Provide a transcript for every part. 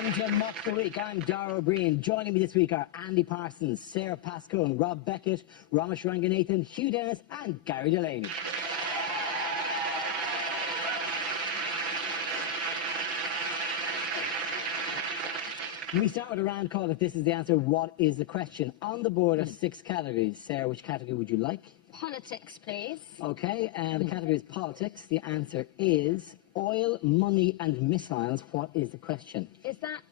Welcome to Mock the Week. I'm Dara O'Brien. Joining me this week are Andy Parsons, Sara Pascoe and Rob Beckett, Romesh Ranganathan, Hugh Dennis and Gary Delaney. We start with a round call. If this is the answer, what is the question? On the board are 6 categories. Sara, which category would you like? Politics, please. Okay, the category is politics. The answer is oil, money and missiles. What is the question? Is that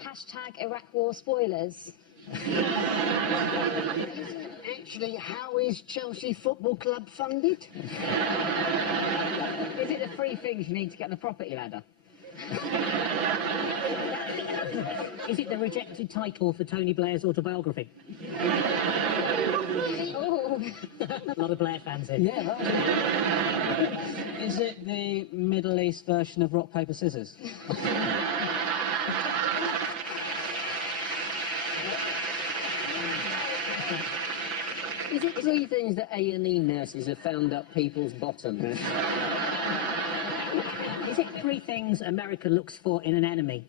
hashtag Iraq War spoilers? Actually, how is Chelsea Football Club funded? Is it the 3 things you need to get on the property ladder? Is it the rejected title for Tony Blair's autobiography? Oh. A lot of Blair fans here. Yeah, right. Is it the Middle East version of rock, paper, scissors? Is it 3 things that A&E nurses have found up people's bottoms? Is it 3 things America looks for in an enemy?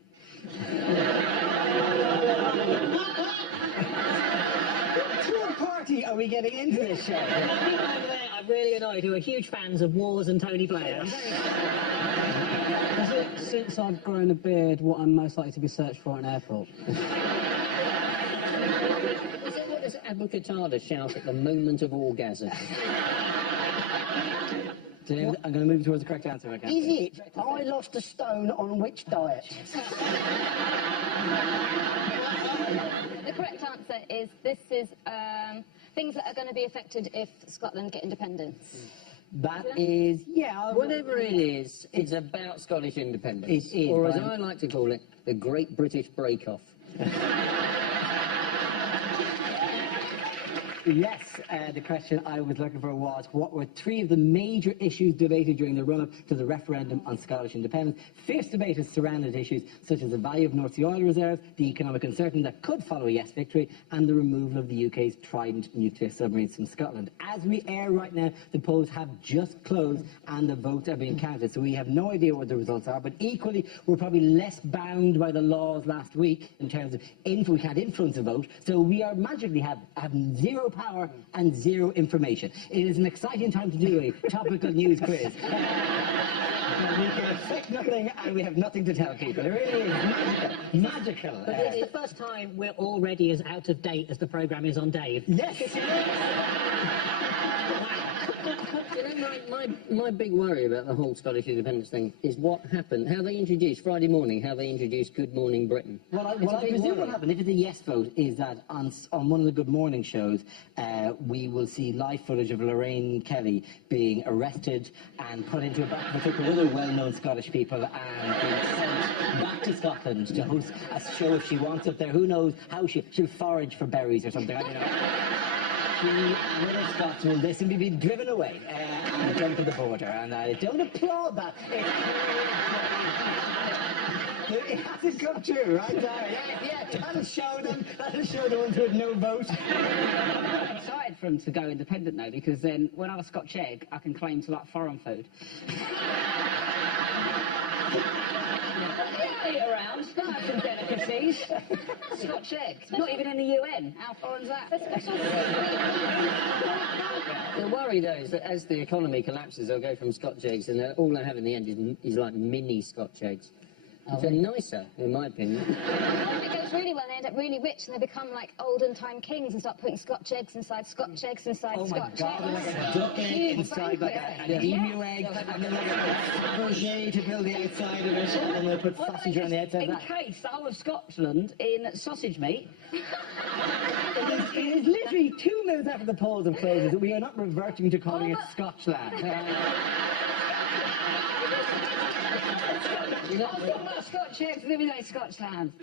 What party are we getting into this show? People over there I'm really annoyed who are huge fans of Wars and Tony Blair. Is it, since I've grown a beard, what I'm most likely to be searched for at an airport? Is it what does Abu Qatada shout at the moment of orgasm? I'm going to move towards the correct answer again. Is it I lost a stone on which diet? The correct answer is this is things that are going to be affected if Scotland get independence. That is, yeah. Whatever it is, it's about Scottish independence. It is, or as I like to call it, the Great British Break-Off. Yes, the question I was looking for was, what were 3 of the major issues debated during the run-up to the referendum on Scottish independence? Fierce debate has surrounded issues such as the value of North Sea oil reserves, the economic uncertainty that could follow a yes victory, and the removal of the UK's Trident nuclear submarines from Scotland. As we air right now, the polls have just closed and the votes are being counted, so we have no idea what the results are, but equally, we're probably less bound by the laws last week in terms of we can't influence the vote, so we are magically have 0 power and 0 information. It is an exciting time to do a topical news quiz. We can affect nothing and we have nothing to tell people. It really is magical. But it's the first time we're already as out of date as the programme is on Dave. Yes, it is. You know, my big worry about the whole Scottish independence thing is what happened, how they introduced, Friday morning, how they introduced Good Morning Britain. Well, I presume what happened, if it's a yes vote, is that on one of the Good Morning shows, we will see live footage of Lorraine Kelly being arrested and put into a back with other well-known Scottish people and being sent back to Scotland to host a show if she wants up there. Who knows how she'll forage for berries or something, I don't know. The little Scots will listen to be driven away and jump to the border, and I don't applaud that. It hasn't come true, right, Dara? Yeah, that'll show them. That'll show the ones who had no vote. I'm excited for them to go independent now, because then when I have a Scotch egg, I can claim to like foreign food. Eat around, don't have some delicacies. Scotch eggs, not even in the UN. How foreign's that? The worry, though, is that as the economy collapses, they'll go from Scotch eggs, and all they have in the end is like mini Scotch eggs. They're nicer, in my opinion. If it goes really well, they end up really rich and they become like olden time kings and start putting Scotch eggs inside Scotch eggs inside Scotch eggs. Like a duck egg inside like an emu egg, and then like a Fabergé to build the outside of it, and then they'll put sausage around the outside of that. Encased the whole of Scotland in sausage meat. It is literally 2 minutes after the polls have closed that we are not reverting to calling it Scotchland. I've got about Scotch eggs living in Scotchland.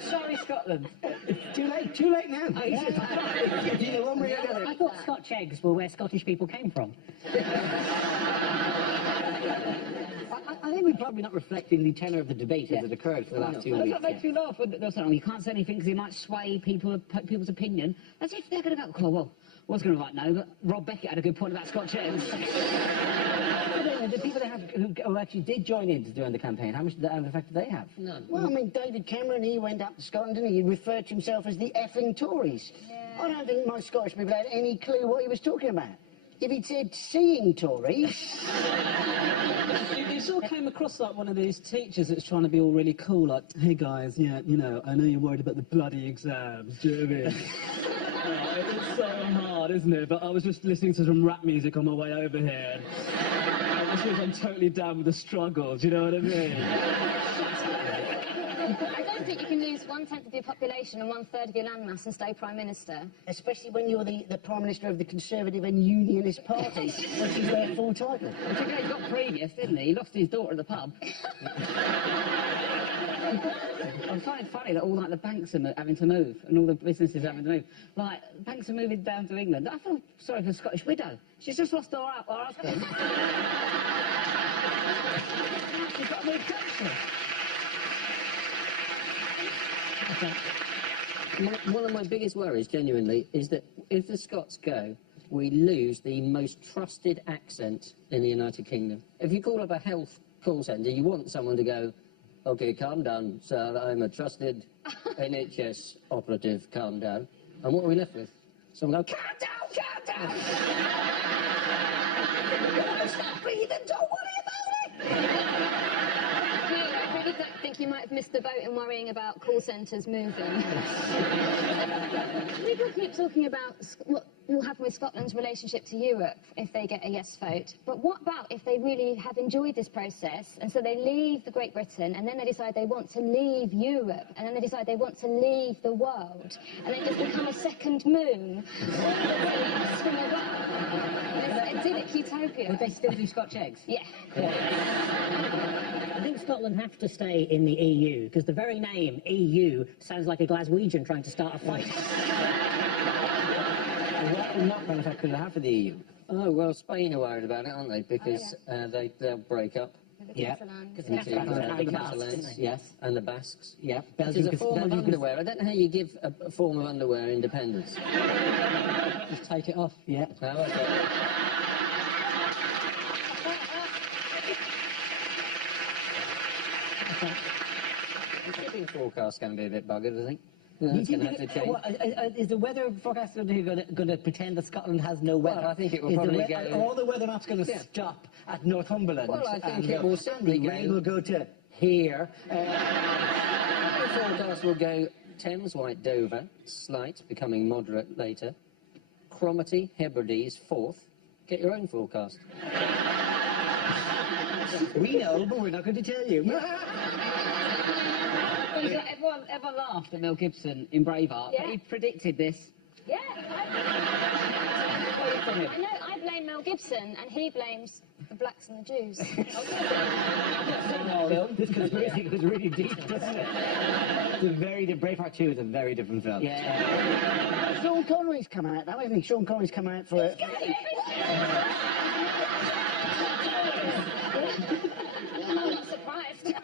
Sorry, Scotland. It's too late now. It's either one way or the other. I thought Scotch eggs were where Scottish people came from. I think we're probably not reflecting the tenor of the debate as it occurred for the last 2 weeks. That's what makes me laugh when they're saying, you can't say anything because it might sway people's opinion. As if they're going to go, oh, well, I was going to write no, but Rob Beckett had a good point about Scotch eggs. The people that have who actually did join in during the campaign, how much effect did they have? None. Well, I mean, David Cameron, he went up to Scotland and he referred to himself as the effing Tories. I don't think most Scottish people had any clue what he was talking about. If he'd said seeing Tories... You sort of came across like one of these teachers that's trying to be all really cool, like, hey guys, yeah, you know, I know you're worried about the bloody exams, do you know what I mean? It's so hard, isn't it? But I was just listening to some rap music on my way over here. And this means I'm totally down with the struggle, do you know what I mean? I don't think you can lose 1/10 of your population and 1/3 of your landmass and stay Prime Minister. Especially when you're the Prime Minister of the Conservative and Unionist Party, which is their full title. Which again, he got previous, didn't he? He lost his daughter at the pub. I find it funny that all like the banks are having to move and all the businesses having to move. Like, banks are moving down to England. I feel sorry for the Scottish widow. She's just lost her husband. She's got to move country. One of my biggest worries, genuinely, is that if the Scots go, we lose the most trusted accent in the United Kingdom. If you call up a health call centre, you want someone to go, OK, calm down, sir, I'm a trusted NHS operative, calm down. And what are we left with? Someone go, calm down! Stop breathing, don't worry about it! I really don't think you might have missed the boat in worrying about call centres moving. People keep talking about what will happen with Scotland's relationship to Europe if they get a yes vote. But what about if they really have enjoyed this process and so they leave the Great Britain and then they decide they want to leave Europe and then they decide they want to leave the world and they just become a second moon? Swim above. It's idyllic utopia. Would they still do Scotch eggs? Yeah. I think Scotland have to stay in the EU, because the very name, EU, sounds like a Glaswegian trying to start a fight. What knock-on effect could it have for the EU? Oh, well, Spain are worried about it, aren't they? Because they'll break up. Yeah. Into the the Catalans, Basques, Yes. and the Basques. Yeah. Which is a form of underwear. I don't know how you give a form of underwear independence. Just take it off. Yeah. Oh, okay. The shipping forecast's going to be a bit buggered, I think. That's going to have to change. Is the weather forecaster going to pretend that Scotland has no weather? Well, I think it will Is probably the go... Are all the weather maps going to stop at Northumberland? Well, I think and, it will simply the go... rain will go to here. The forecast will go Thames, White, Dover, slight, becoming moderate later. Cromarty, Hebrides, 4th. Get your own forecast. We know, but we're not going to tell you. Everyone laughed at Mel Gibson in Braveheart, Yeah. but he predicted this. Yeah. I know, I blame Mel Gibson and he blames the blacks and the Jews. This conspiracy goes really deep, doesn't it? It's a very Braveheart 2 is a very different film. Yeah. Sean Connery's come out, though, hasn't he? Sean Connery's come out for... I'm not surprised.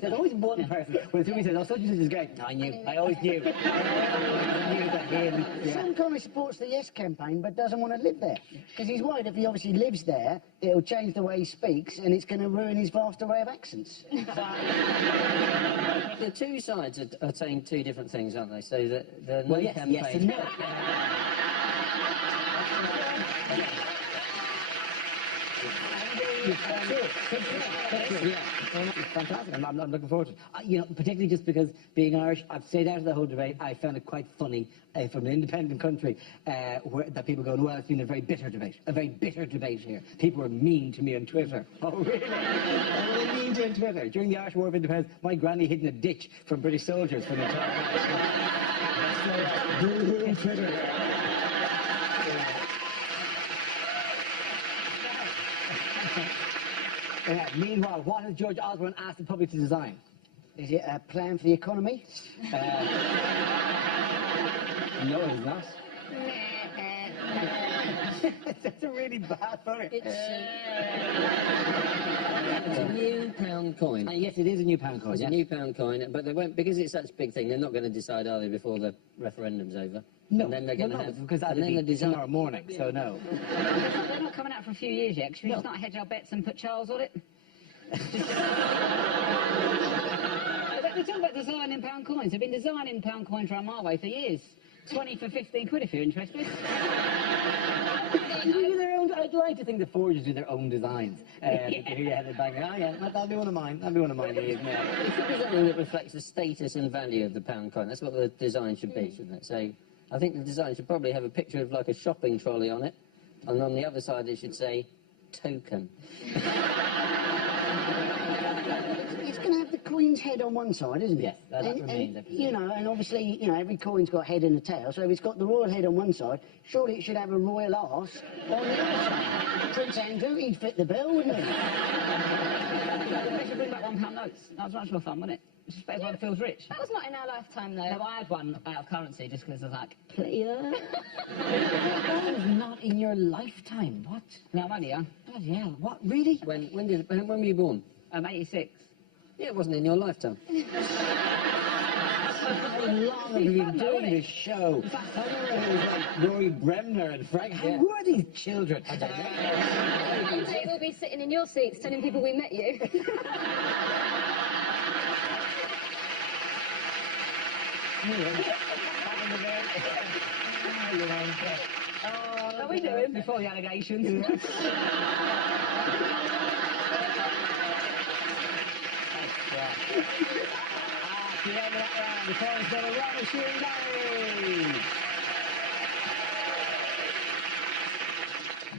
There's always one person when somebody says, "Oh, such and such is great." I knew. I always knew. I knew that him. Yeah. Sean Connery supports the Yes campaign, but doesn't want to live there. Because he's worried if he obviously lives there, it'll change the way he speaks, and it's going to ruin his vast array of accents. The two sides are saying two different things, aren't they? So the Well, no yes, campaign... yes and no. Fantastic. I'm looking forward to it. You know, particularly just because being Irish, I've stayed out of the whole debate. I found it quite funny from an independent country that people go, well, it's been a very bitter debate. A very bitter debate here. People were mean to me on Twitter. Oh, really? Oh, they mean to me on Twitter. During the Irish War of Independence, my granny hid in a ditch from British soldiers for the entire Boo-hoo, Twitter. Meanwhile, what has George Osborne asked the public to design? Is it a plan for the economy? No, it's not. That's a really bad photo. It's a new pound coin. Yes, it is a new pound coin. It's Yes. a new pound coin, but they won't, because it's such a big thing, they're not going to decide, are they, before the referendum's over? No, And then they're going to have... because that'll and then be the design... tomorrow morning, so no. They're not coming out for a few years yet. Should we just not hedge our bets and put Charles on it? They talk about designing pound coins. They've been designing pound coins around my way for years. 20 for 15 quid if you're interested. They do their own. I'd like to think the forgers do their own designs. Yeah, they're banging. Oh yeah, that'll be one of mine. That'll be one of mine. Yeah. It should be something that reflects the status and value of the pound coin. That's what the design should be, shouldn't it? So I think the design should probably have a picture of like a shopping trolley on it, and on the other side it should say token. It's going to have the coin's head on one side, isn't it? Yes, that remains. You know, and obviously, you know, every coin's got a head and a tail, so if it's got the royal head on one side, surely it should have a royal arse on the other side. Prince Andrew, he'd fit the bill, wouldn't he? They should bring back £1 notes. That was much more fun, wasn't it? It's just everyone feels rich. That was not in our lifetime, though. No, I had one out of currency just because I was like, player. That was not in your lifetime. What? No, I'm only young. Bloody hell! What? Really? When were you born? I'm 86. Yeah, it wasn't in your lifetime. How long have you been doing this show? I remember it was like Rory Bremner and Frank. Who are these children? I don't know. One day we'll be sitting in your seats telling people we met you. How are we doing before the allegations? At the end of that round, the coin's got a Romesh and Delaney.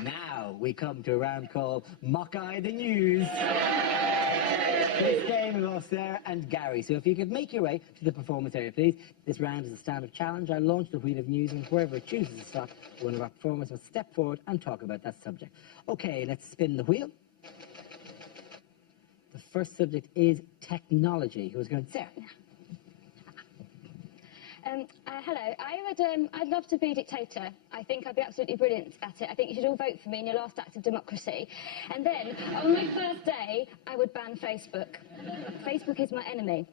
Now we come to a round called Mock-Eye the News. This game involves Sarah and Gary. So if you could make your way to the performance area, please. This round is a standard challenge. I launch the wheel of news, and whoever it chooses to stop, one of our performers must step forward and talk about that subject. Okay, let's spin the wheel. The first subject is technology. Who's going? Sarah. Hello. I'd love to be dictator. I think I'd be absolutely brilliant at it. I think you should all vote for me in your last act of democracy. And then, on my first day, I would ban Facebook. Facebook is my enemy.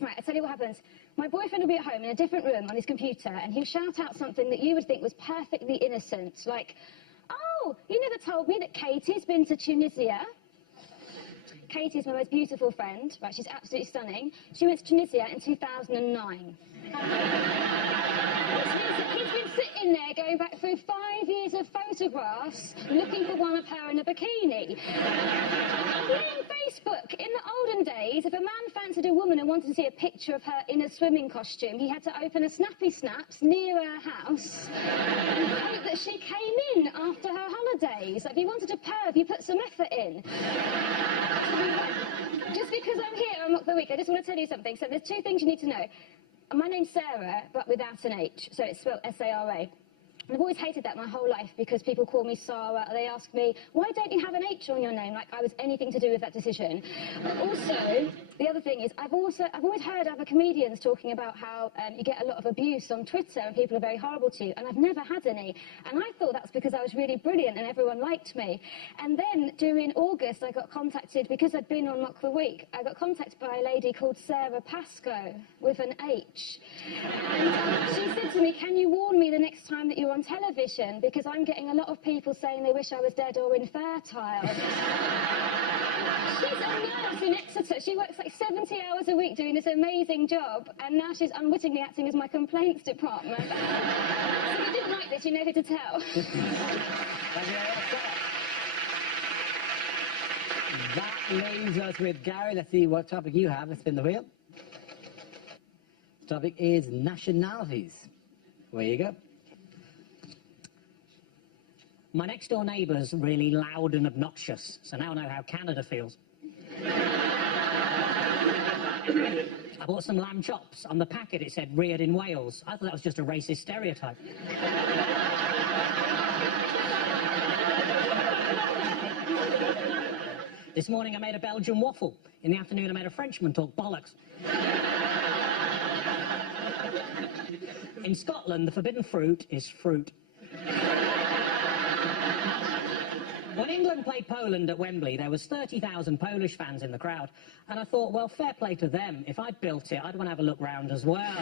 Right, I'll tell you what happens. My boyfriend will be at home in a different room on his computer, and he'll shout out something that you would think was perfectly innocent, like, "Oh, you never told me that Katie's been to Tunisia." Katie's my most beautiful friend. Right, she's absolutely stunning. She went to Tunisia in 2009. Which means that he's been sitting there going back through 5 years of photographs looking for one of her in a bikini. Blame Facebook. In the olden days, if a man fancied a woman and wanted to see a picture of her in a swimming costume, he had to open a Snappy Snaps near her house and hope that she came in after her holidays. Like, if you wanted a perv, you put some effort in. Just because I'm here on Mock the Week, I just want to tell you something. So there's two things you need to know. My name's Sarah, but without an H, so it's spelled S-A-R-A. And I've always hated that my whole life because people call me Sara. They ask me, why don't you have an H on your name? Like I was anything to do with that decision. Also, the other thing is, I've always heard other comedians talking about how you get a lot of abuse on Twitter and people are very horrible to you, and I've never had any. And I thought that's because I was really brilliant and everyone liked me. And then during August, I got contacted, because I'd been on Mock the Week, I got contacted by a lady called Sara Pascoe with an H. And she said to me, can you warn me the next time that you're on television, because I'm getting a lot of people saying they wish I was dead or infertile. She's a nurse in Exeter. She works like 70 hours a week doing this amazing job, and now she's unwittingly acting as my complaints department. So if you didn't like this, you know who to tell. That leaves us with Gary. Let's see what topic you have. Let's spin the wheel. The topic is nationalities. Where you go. My next door neighbour's really loud and obnoxious, so now I know how Canada feels. I bought some lamb chops. On the packet it said reared in Wales. I thought that was just a racist stereotype. This morning I made a Belgian waffle. In the afternoon I made a Frenchman talk bollocks. In Scotland, the forbidden fruit is fruit. When England played Poland at Wembley, there was 30,000 Polish fans in the crowd. And I thought, well, fair play to them. If I'd built it, I'd want to have a look round as well.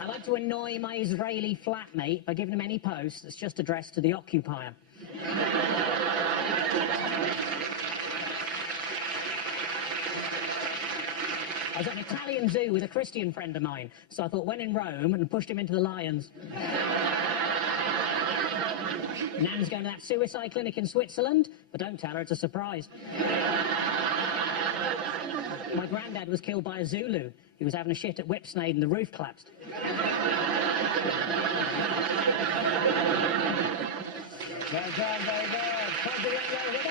I like tried to annoy my Israeli flatmate by giving him any post that's just addressed to the occupier. I was at an Italian zoo with a Christian friend of mine, so I thought, when in Rome, and pushed him into the lions. Nan's going to that suicide clinic in Switzerland, but don't tell her, it's a surprise. My granddad was killed by a Zulu. He was having a shit at Whipsnade and the roof collapsed. Well done, very good. Put the window away.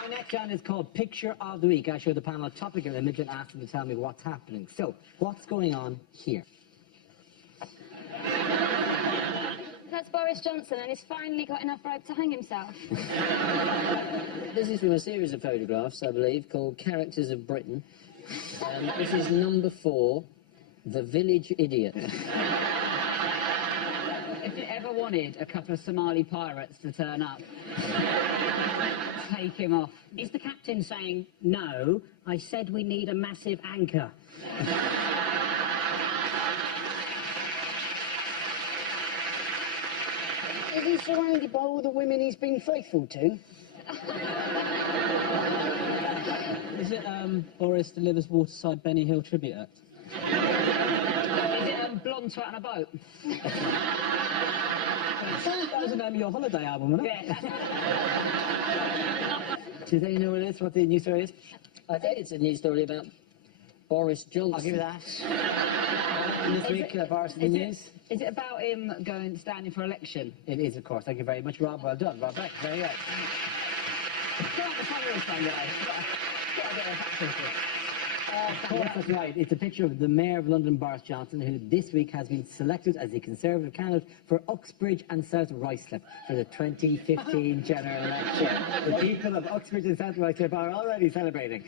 Our next round is called Picture of the Week. I show the panel a topic and image and ask them to tell me what's happening. So, what's going on here? That's Boris Johnson, and he's finally got enough rope to hang himself. This is from a series of photographs, I believe, called Characters of Britain. This is number 4, The Village Idiot. If you ever wanted a couple of Somali pirates to turn up, take him off. Is the captain saying, no, I said we need a massive anchor? Is he surrounded by all the women he's been faithful to? Is it Boris delivers Waterside Benny Hill tribute act? Is it Blonde Twat on a Boat? That was the name of your holiday album, wasn't it? Yeah. Do they know what it is? What the news story is? I think it's a news story about Boris Johnson. I'll give you that. This week, Boris in the news. Is it about him standing for election? It is, of course. Thank you very much, Rob. Well done. Rob Beck. Very good. Of course, that's right. It's a picture of the Mayor of London, Boris Johnson, who this week has been selected as the Conservative candidate for Uxbridge and South Ruislip for the 2015 general election. The people of Uxbridge and South Ruislip are already celebrating.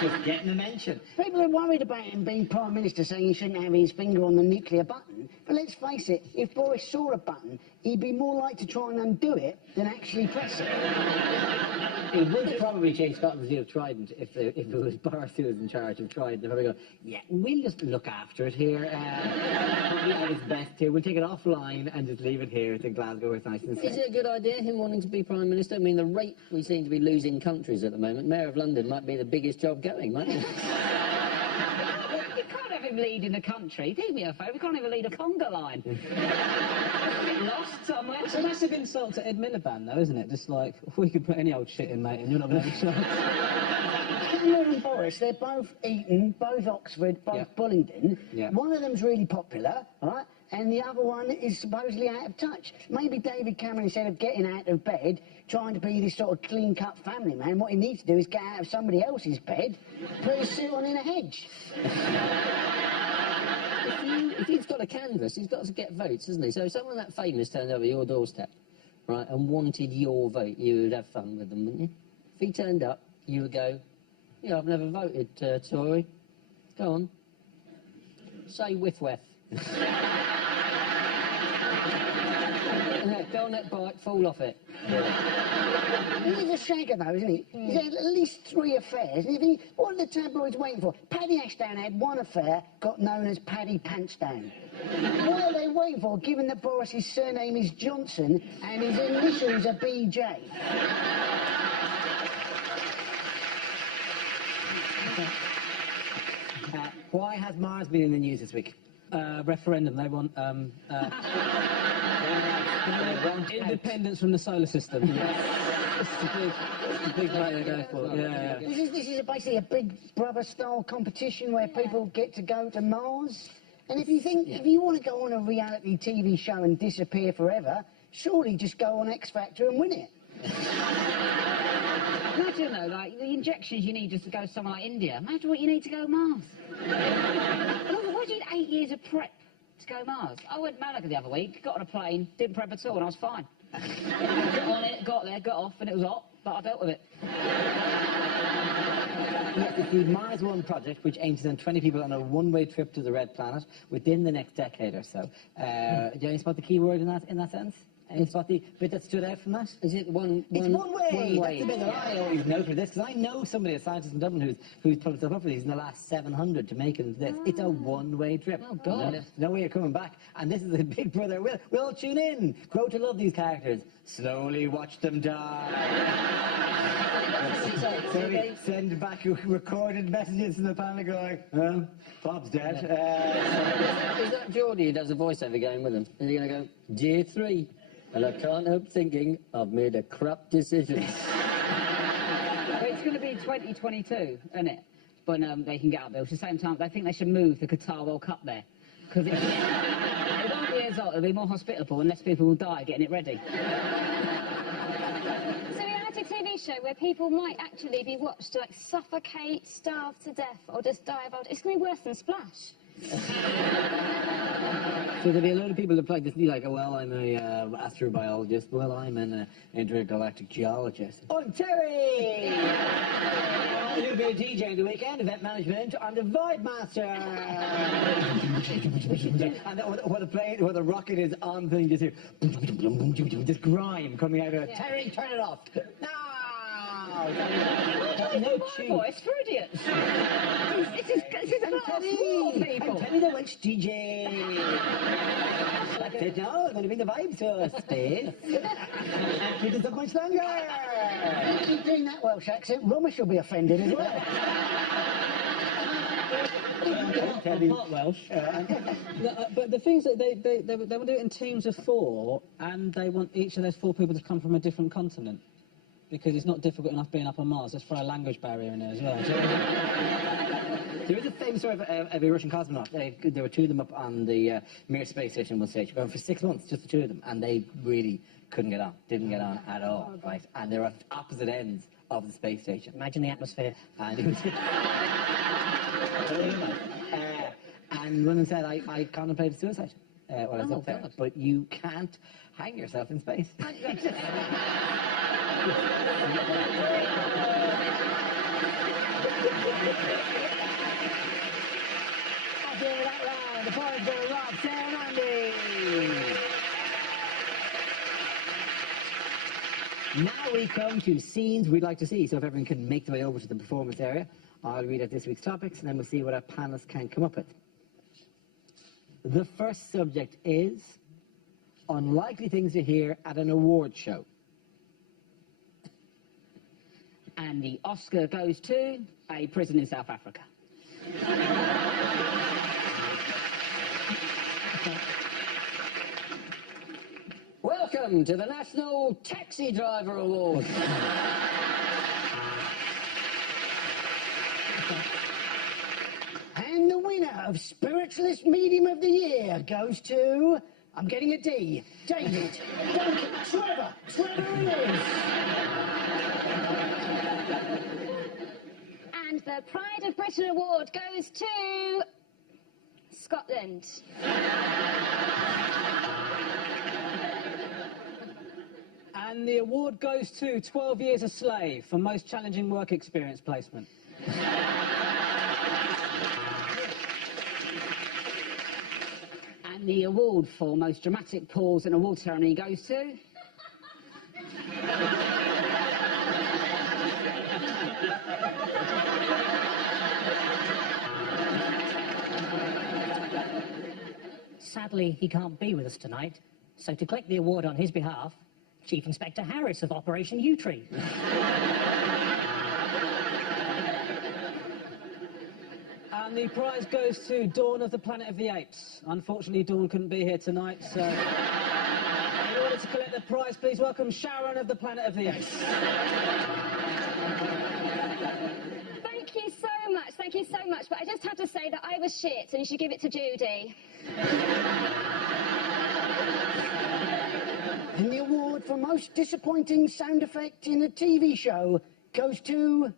Just getting a mention. People are worried about him being Prime Minister, saying he shouldn't have his finger on the nuclear button. But let's face it, if Boris saw a button, he'd be more likely to try and undo it than actually press it. It would probably change Scotland's view of Trident if it was Boris who was in charge of Trident. They'd probably go, yeah, we'll just look after it here. Probably at its best here. We'll take it offline and just leave it here to Glasgow. It's nice and safe. Is it a good idea, him wanting to be Prime Minister? I mean, the rate we seem to be losing countries at the moment, Mayor of London might be the biggest job going, mightn't it? You can't have him leading the country. Do me a favour, we can't even lead a conga line. Lost somewhere. It's a massive insult to Ed Miliband, though, isn't it? Just like, we could put any old shit in, mate, and you're not going to have a chance. Hitler and Boris, they're both Eton, both Oxford, both Bullingdon. Yeah. One of them's really popular, right? And the other one is supposedly out of touch. Maybe David Cameron, instead of getting out of bed, trying to be this sort of clean-cut family man, what he needs to do is get out of somebody else's bed, put his suit on in a hedge. If he's got a canvas, he's got to get votes, hasn't he? So if someone that famous turned up at your doorstep, right, and wanted your vote, you would have fun with them, wouldn't you? If he turned up, you would go, yeah, I've never voted Tory. Go on. Say whiff-weff. Go on that bike, fall off it. He's a shagger, though, isn't he? He's had at least 3 affairs. And you think, what are the tabloids waiting for? Paddy Ashdown had one affair, got known as Paddy Pantsdown. What are they waiting for, given that Boris's surname is Johnson and his initials are BJ? Why has Mars been in the news this week? Referendum, they want independence from the solar system. It's the big way they go for. Yeah. This is basically a Big Brother-style competition where people get to go to Mars. And if you think, if you want to go on a reality TV show and disappear forever, surely just go on X Factor and win it. Imagine, though, like, the injections you need just to go somewhere like India. Imagine what you need to go Mars. What do you need 8 years of prep to go Mars? I went to Malaga the other week, got on a plane, didn't prep at all, and I was fine. Got on it, got there, got off, and it was hot, but I dealt with it. Yes, it's the Mars One project, which aims to send 20 people on a one-way trip to the Red Planet within the next decade or so. Do you know what the key word in that sense? It's what the bit that stood out from that? Is it one? It's one way. One way. That's the bit that I always know for this, because I know somebody, a scientist in Dublin, who's put himself up for these in the last 700 to make it into this. It's a one-way trip. Oh, God. No way you're coming back. And this is the Big Brother. We'll all tune in. Grow to love these characters. Slowly watch them die. Slowly send back recorded messages to the panel going, well, Bob's dead. Is that Geordie who does the voiceover going with them? Is he going to go, Dear 3, and I can't help thinking I've made a crap decision. But it's going to be 2022, isn't it? When they can get up there. At the same time, I think they should move the Qatar World Cup there. Because it won't be as hot, it'll be more hospitable and less people will die getting it ready. So reality TV show where people might actually be watched to like suffocate, starve to death, or just die of old. It's going to be worse than Splash. So there'll be a lot of people that play this, like, well, I'm a astrobiologist. Well, I'm an intergalactic geologist. I'm Terry! A little bit of DJ in the weekend, event management. I'm the Vibe Master! And what the rocket is on the thing, just here. This grime coming out of it. Terry, turn it off! No! No cheat. Voice for idiots. This is a class war, people. I'm Teddy the Welsh DJ. That's it now. I'm going to bring the vibes to space. Keep it so much longer. Keep doing that Welsh accent, Romesh will be offended as well. Part Welsh. But the things that they want to do it in teams of 4, and they want each of those 4 people to come from a different continent. Because it's not difficult enough being up on Mars. Let's throw a language barrier in there as well. There is a famous story of a Russian cosmonaut. There were 2 of them up on the Mir space station at one stage, going for 6 months, just the 2 of them, and they really couldn't get on, didn't get on at all, right? And they were at opposite ends of the space station. Imagine the atmosphere. And it was and one of them said, I contemplated suicide while I was up there, God. but you can't hang yourself in space. I'll do it out loud. The points go Rob, Sara and Andy. Now we come to scenes we'd like to see. So if everyone can make their way over to the performance area, I'll read out this week's topics and then we'll see what our panelists can come up with. The first subject is unlikely things to hear at an award show. And the Oscar goes to a prison in South Africa. Welcome to the National Taxi Driver Award. And the winner of Spiritualist Medium of the Year goes to... I'm getting a D. David, Duncan, Trevor it is. And the Pride of Britain Award goes to Scotland. And the award goes to 12 Years a Slave for most challenging work experience placement. And the award for most dramatic pause in a award ceremony goes to... Sadly, he can't be with us tonight, so to collect the award on his behalf, Chief Inspector Harris of Operation U-Tree. And the prize goes to Dawn of the Planet of the Apes. Unfortunately, Dawn couldn't be here tonight, so... In order to collect the prize, please welcome Sharon of the Planet of the Apes. Thank you so much, but I just have to say that I was shit and you should give it to Judy. And the award for most disappointing sound effect in a TV show goes to...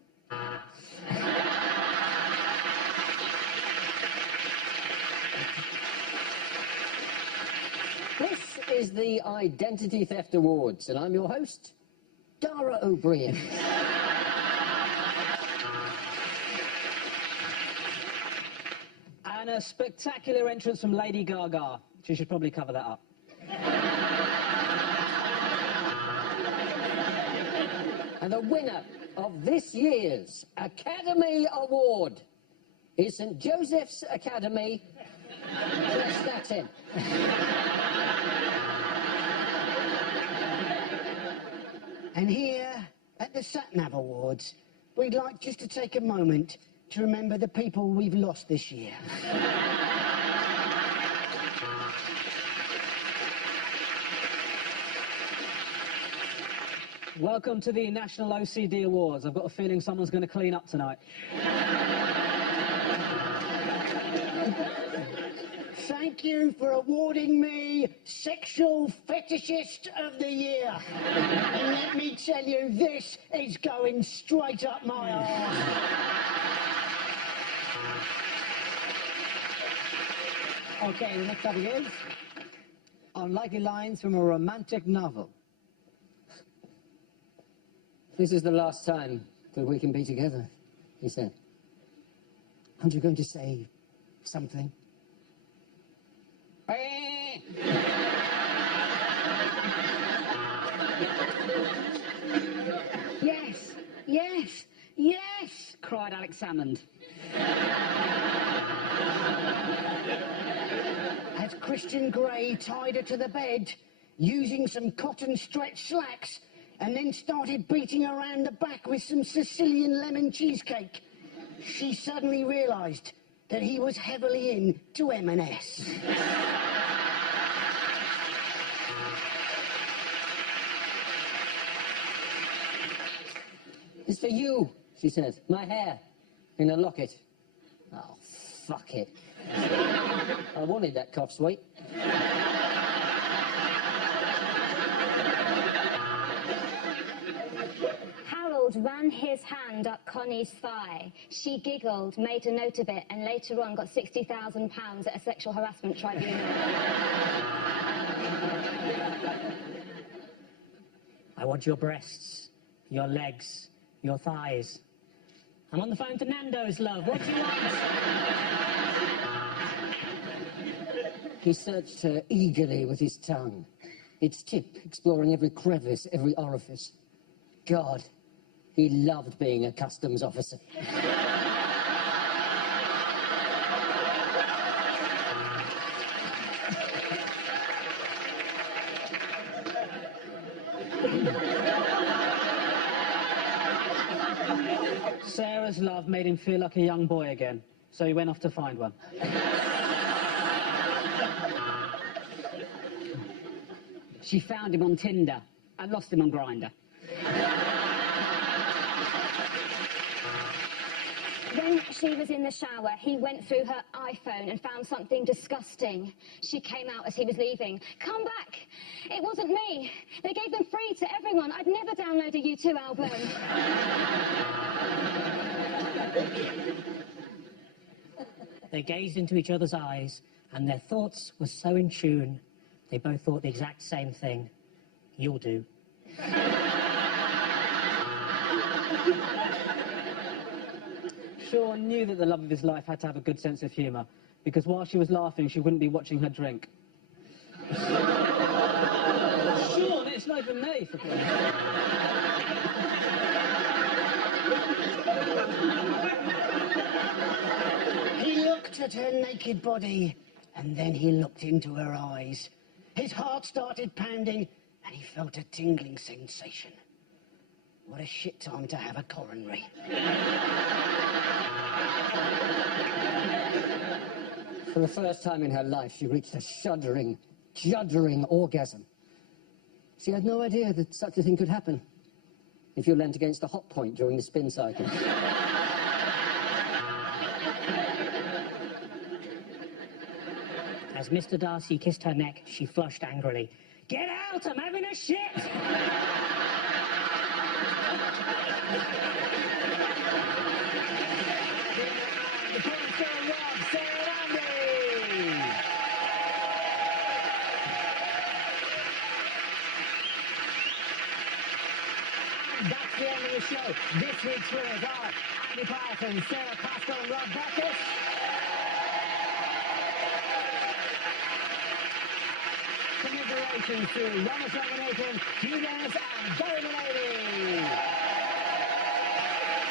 This is the Identity Theft Awards, and I'm your host, Dara O'Brien. And a spectacular entrance from Lady Gaga. She should probably cover that up. And the winner of this year's Academy Award is St. Joseph's Academy. Yes, that's it. And here at the SatNav Awards, we'd like just to take a moment to remember the people we've lost this year. Welcome to the National OCD Awards. I've got a feeling someone's going to clean up tonight. Thank you for awarding me Sexual Fetishist of the Year. And let me tell you, this is going straight up my arse. Okay, the next topic is unlikely lines from a romantic novel. This is the last time that we can be together, he said. Aren't you going to say something? Yes, yes, yes, cried Alex Salmond. As Christian Grey tied her to the bed, using some cotton stretch slacks, and then started beating her around the back with some Sicilian lemon cheesecake, she suddenly realised that he was heavily into M&S. It's for you, she said. My hair. In a locket. Oh, fuck it. I wanted that cough sweet. Harold ran his hand up Connie's thigh. She giggled, made a note of it, and later on got £60,000 at a sexual harassment tribunal. I want your breasts, your legs, your thighs. I'm on the phone to Nando's, love. What do you want? He searched her eagerly with his tongue, its tip exploring every crevice, every orifice. God, he loved being a customs officer. Sarah's love made him feel like a young boy again, so he went off to find one. She found him on Tinder and lost him on Grindr. When she was in the shower, he went through her iPhone and found something disgusting. She came out as he was leaving. Come back! It wasn't me. They gave them free to everyone. I'd never download a U2 album. They gazed into each other's eyes, and their thoughts were so in tune, they both thought the exact same thing. You'll do. Sean knew that the love of his life had to have a good sense of humour, because while she was laughing, she wouldn't be watching her drink. Sean, it's not even me, for Christ's sake. He looked at her naked body, and then he looked into her eyes. His heart started pounding, and he felt a tingling sensation. What a shit time to have a coronary. For the first time in her life, she reached a shuddering orgasm. She had no idea that such a thing could happen if you leant against the hot point during the spin cycle. As Mr. Darcy kissed her neck, she flushed angrily. Get out! I'm having a shit! That's the end of the show. This week's winners are Andy Parsons, Sara, Pascoe and Rob Beckett. Commiserations to Romesh, Ranganathan, Delaney and Delaney.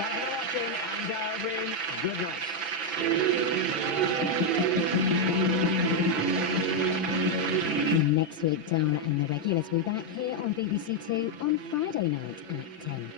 Thank you for watching, I'm Dara Breen. Good night. And next week, Dara and the regulars will be back here on BBC Two on Friday night at 10.